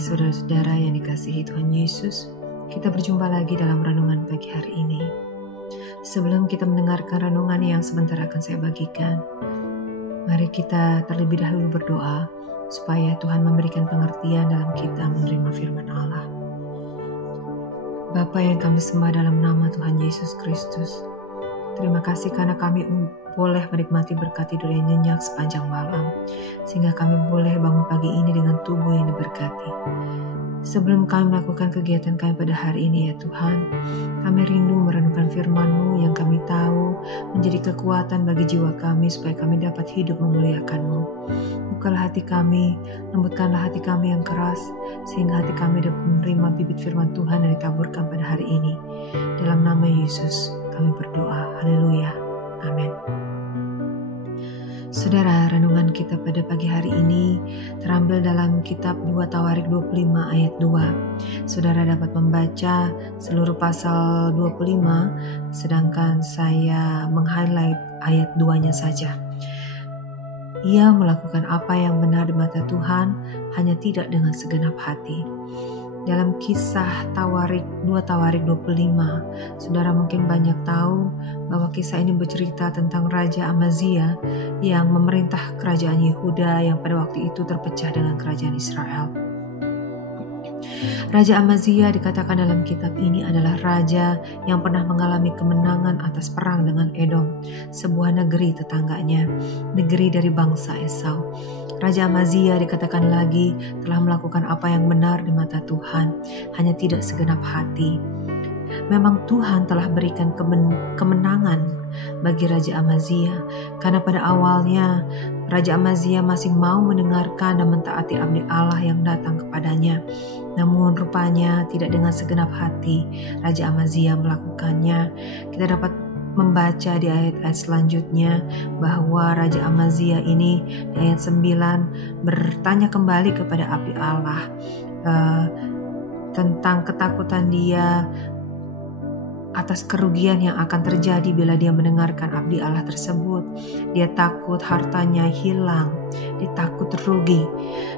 pagi saudara-saudara yang dikasihi Tuhan Yesus. Kita berjumpa lagi dalam renungan pagi hari ini. Sebelum kita mendengarkan renungan yang sebentar akan saya bagikan, mari kita terlebih dahulu berdoa supaya Tuhan memberikan pengertian dalam kita menerima firman Allah. Bapa yang kami sembah dalam nama Tuhan Yesus Kristus, terima kasih karena kami boleh menikmati berkat tidur yang nyenyak sepanjang malam, sehingga kami boleh bangun pagi ini dengan tubuh yang diberkati. Sebelum kami melakukan kegiatan kami pada hari ini ya Tuhan, kami rindu merenungkan firman-Mu yang kami tahu menjadi kekuatan bagi jiwa kami supaya kami dapat hidup memuliakan-Mu. Bukalah hati kami, lembutkanlah hati kami yang keras, sehingga hati kami dapat menerima bibit firman Tuhan yang ditaburkan pada hari ini. Dalam nama Yesus kami berdoa. Haleluya. Amin. Saudara, renungan kita pada pagi hari ini terambil dalam kitab 2 Tawarik 25 ayat 2. Saudara dapat membaca seluruh pasal 25, sedangkan saya meng-highlight ayat 2-nya saja. Ia melakukan apa yang benar di mata Tuhan, hanya tidak dengan segenap hati. Dalam kisah 2 Tawarik 25, saudara mungkin banyak tahu bahwa kisah ini bercerita tentang Raja Amazia yang memerintah kerajaan Yehuda yang pada waktu itu terpecah dengan kerajaan Israel. Raja Amazia dikatakan dalam kitab ini adalah raja yang pernah mengalami kemenangan atas perang dengan Edom, sebuah negeri tetangganya, negeri dari bangsa Esau. Raja Amazia dikatakan lagi telah melakukan apa yang benar di mata Tuhan, hanya tidak segenap hati. Memang Tuhan telah berikan kemenangan bagi Raja Amazia, karena pada awalnya Raja Amazia masih mau mendengarkan dan mentaati abdi Allah yang datang kepadanya. Namun rupanya tidak dengan segenap hati Raja Amazia melakukannya. Kita dapat membaca di ayat-ayat selanjutnya bahwa Raja Amazia ini di ayat 9 bertanya kembali kepada abdi Allah tentang ketakutan dia atas kerugian yang akan terjadi bila dia mendengarkan abdi Allah tersebut. Dia takut hartanya hilang, dia takut rugi.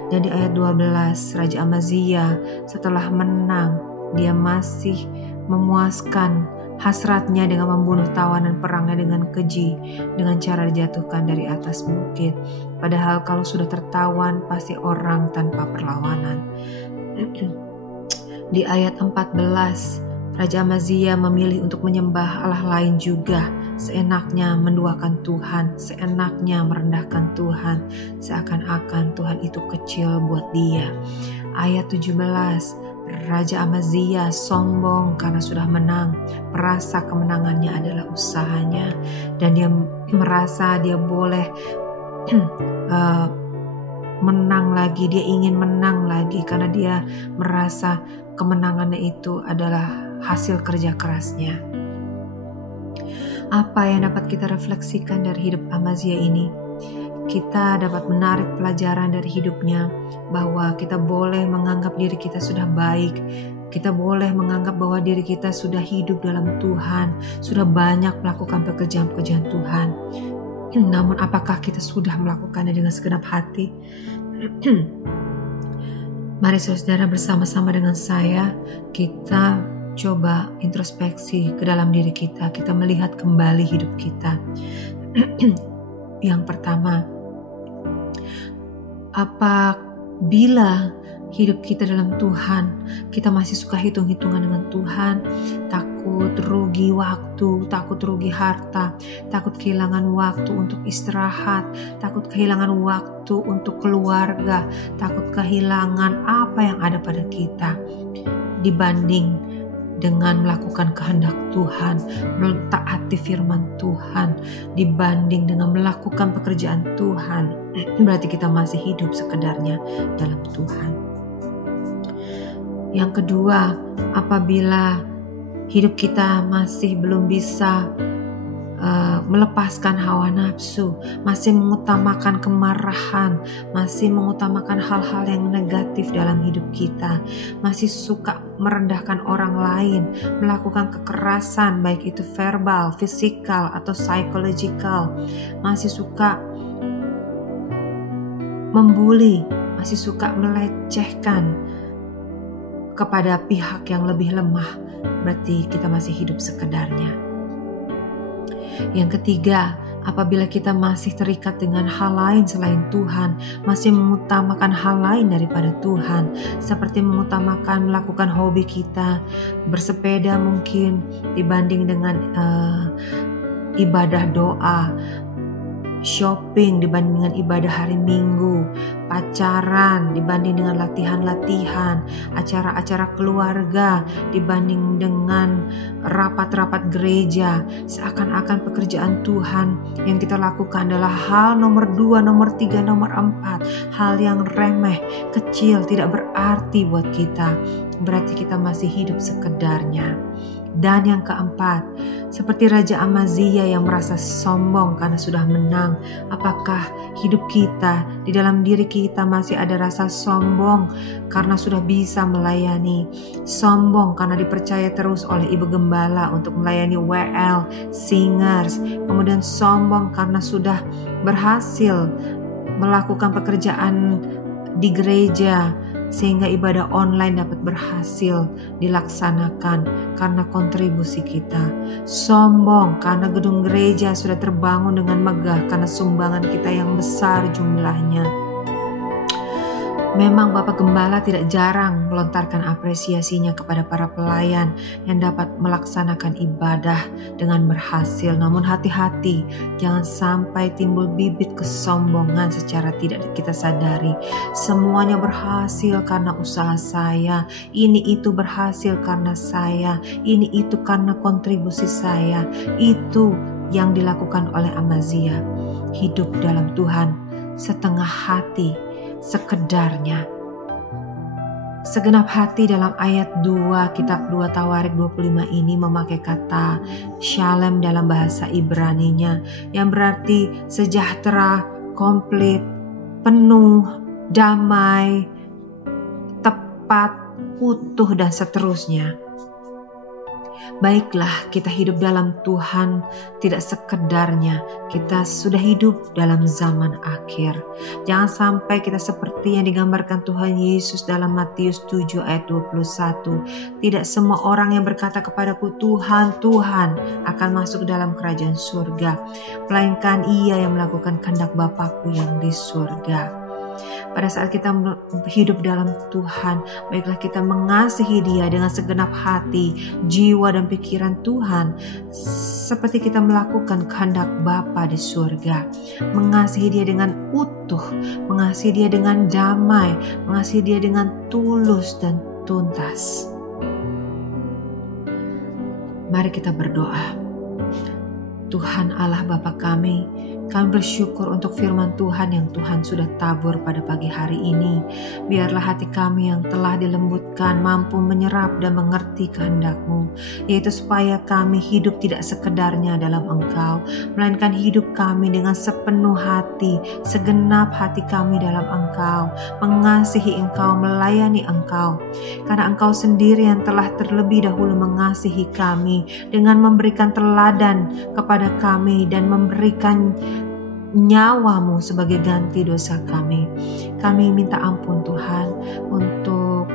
Dan di ayat 12 Raja Amazia setelah menang, dia masih memuaskan hasratnya dengan membunuh tawanan perangnya dengan keji, dengan cara dijatuhkan dari atas bukit. Padahal kalau sudah tertawan, pasti orang tanpa perlawanan. Di ayat 14, Raja Amazia memilih untuk menyembah Allah lain juga, seenaknya menduakan Tuhan, seenaknya merendahkan Tuhan, seakan-akan Tuhan itu kecil buat dia. Ayat 17, Raja Amazia sombong karena sudah menang, merasa kemenangannya adalah usahanya, dan dia merasa dia boleh menang lagi, dia ingin menang lagi karena dia merasa kemenangannya itu adalah hasil kerja kerasnya. Apa yang dapat kita refleksikan dari hidup Amazia ini? Kita dapat menarik pelajaran dari hidupnya bahwa kita boleh menganggap diri kita sudah baik, kita boleh menganggap bahwa diri kita sudah hidup dalam Tuhan, sudah banyak melakukan pekerjaan-pekerjaan Tuhan. Namun apakah kita sudah melakukannya dengan segenap hati? Mari saudara bersama-sama dengan saya, kita coba introspeksi ke dalam diri kita, kita melihat kembali hidup kita. Yang pertama, apabila hidup kita dalam Tuhan, kita masih suka hitung-hitungan dengan Tuhan, takut rugi waktu, takut rugi harta, takut kehilangan waktu untuk istirahat, takut kehilangan waktu untuk keluarga, takut kehilangan apa yang ada pada kita, dibanding dengan melakukan kehendak Tuhan, mentaati firman Tuhan, dibanding dengan melakukan pekerjaan Tuhan, berarti kita masih hidup sekedarnya dalam Tuhan. Yang kedua, apabila hidup kita masih belum bisa melepaskan hawa nafsu, masih mengutamakan kemarahan, masih mengutamakan hal-hal yang negatif dalam hidup kita, masih suka merendahkan orang lain, melakukan kekerasan baik itu verbal, fisikal atau psychological, masih suka membuli, masih suka melecehkan, kepada pihak yang lebih lemah, berarti kita masih hidup sekedarnya. Yang ketiga, apabila kita masih terikat dengan hal lain selain Tuhan, masih mengutamakan hal lain daripada Tuhan, seperti mengutamakan melakukan hobi kita, bersepeda mungkin dibanding dengan ibadah doa, shopping dibanding dengan ibadah hari Minggu, pacaran dibanding dengan latihan-latihan, acara-acara keluarga dibanding dengan rapat-rapat gereja, seakan-akan pekerjaan Tuhan yang kita lakukan adalah hal nomor 2, nomor 3, nomor 4, hal yang remeh, kecil, tidak berarti buat kita. Berarti kita masih hidup sekedarnya. Dan yang keempat, seperti Raja Amazia yang merasa sombong karena sudah menang, apakah hidup kita, di dalam diri kita masih ada rasa sombong karena sudah bisa melayani, sombong karena dipercaya terus oleh Ibu Gembala untuk melayani WL, singers, kemudian sombong karena sudah berhasil melakukan pekerjaan di gereja, sehingga ibadah online dapat berhasil dilaksanakan karena kontribusi kita. Sombong karena gedung gereja sudah terbangun dengan megah karena sumbangan kita yang besar jumlahnya. Memang Bapak Gembala tidak jarang melontarkan apresiasinya kepada para pelayan yang dapat melaksanakan ibadah dengan berhasil. Namun hati-hati, jangan sampai timbul bibit kesombongan secara tidak kita sadari. Semuanya berhasil karena usaha saya, ini itu berhasil karena saya, ini itu karena kontribusi saya. Itu yang dilakukan oleh Amazia. Hidup dalam Tuhan setengah hati, sekedarnya. Segenap hati dalam ayat 2 kitab 2 Tawarik 25 ini memakai kata shalem dalam bahasa Ibraninya, yang berarti sejahtera, komplit, penuh, damai, tepat, utuh, dan seterusnya. Baiklah, kita hidup dalam Tuhan tidak sekedarnya, kita sudah hidup dalam zaman akhir. Jangan sampai kita seperti yang digambarkan Tuhan Yesus dalam Matius 7 ayat 21. Tidak semua orang yang berkata kepadaku Tuhan, Tuhan akan masuk dalam kerajaan surga, melainkan ia yang melakukan kehendak Bapa-Ku yang di surga. Pada saat kita hidup dalam Tuhan, baiklah kita mengasihi Dia dengan segenap hati, jiwa, dan pikiran Tuhan, seperti kita melakukan kehendak Bapa di surga. Mengasihi Dia dengan utuh, mengasihi Dia dengan damai, mengasihi Dia dengan tulus dan tuntas. Mari kita berdoa. Tuhan Allah Bapa kami bersyukur untuk firman Tuhan yang Tuhan sudah tabur pada pagi hari ini. Biarlah hati kami yang telah dilembutkan mampu menyerap dan mengerti kehendak-Mu, yaitu supaya kami hidup tidak sekedarnya dalam Engkau, melainkan hidup kami dengan sepenuh hati, segenap hati kami dalam Engkau, mengasihi Engkau, melayani Engkau. Karena Engkau sendiri yang telah terlebih dahulu mengasihi kami dengan memberikan teladan kepada kami dan memberikan nyawa-Mu sebagai ganti dosa kami. Kami minta ampun Tuhan untuk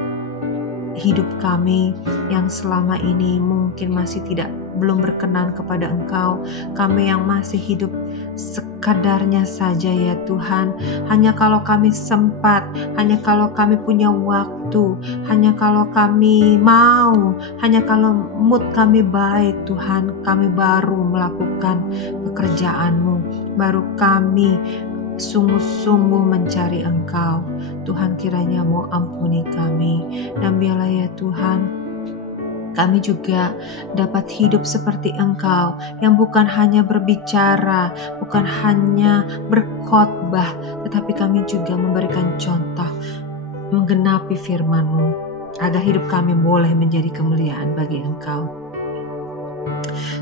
hidup kami yang selama ini mungkin masih belum berkenan kepada Engkau. Kami yang masih hidup sekadarnya saja ya Tuhan. Hanya kalau kami sempat, hanya kalau kami punya waktu, hanya kalau kami mau, hanya kalau mood kami baik Tuhan, kami baru melakukan pekerjaan-Mu. Baru kami sungguh-sungguh mencari Engkau. Tuhan kiranya mau ampuni kami. Dan biarlah ya Tuhan, kami juga dapat hidup seperti Engkau, yang bukan hanya berbicara, bukan hanya berkhotbah, tetapi kami juga memberikan contoh, menggenapi firman-Mu, agar hidup kami boleh menjadi kemuliaan bagi Engkau.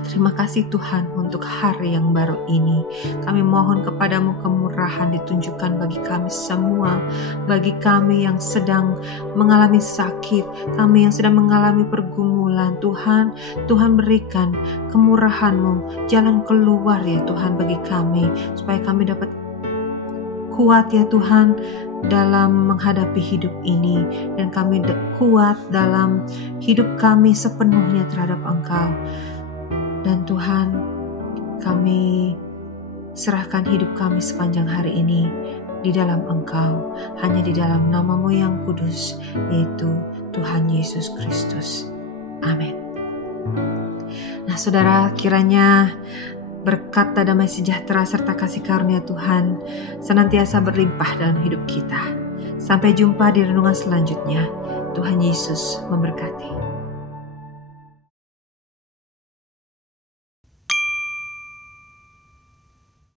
Terima kasih Tuhan untuk hari yang baru ini. Kami mohon kepadamu kemurahan ditunjukkan bagi kami semua, bagi kami yang sedang mengalami sakit, kami yang sedang mengalami pergumulan. Tuhan, Tuhan berikan kemurahan-Mu, jalan keluar ya Tuhan bagi kami, supaya kami dapat kuat ya Tuhan, dalam menghadapi hidup ini, dan kami kuat dalam hidup kami sepenuhnya terhadap Engkau. Dan Tuhan, kami serahkan hidup kami sepanjang hari ini di dalam Engkau, hanya di dalam nama-Mu yang kudus, yaitu Tuhan Yesus Kristus. Amin. Nah, saudara, kiranya berkat dan damai sejahtera serta kasih karunia Tuhan senantiasa berlimpah dalam hidup kita. Sampai jumpa di renungan selanjutnya. Tuhan Yesus memberkati.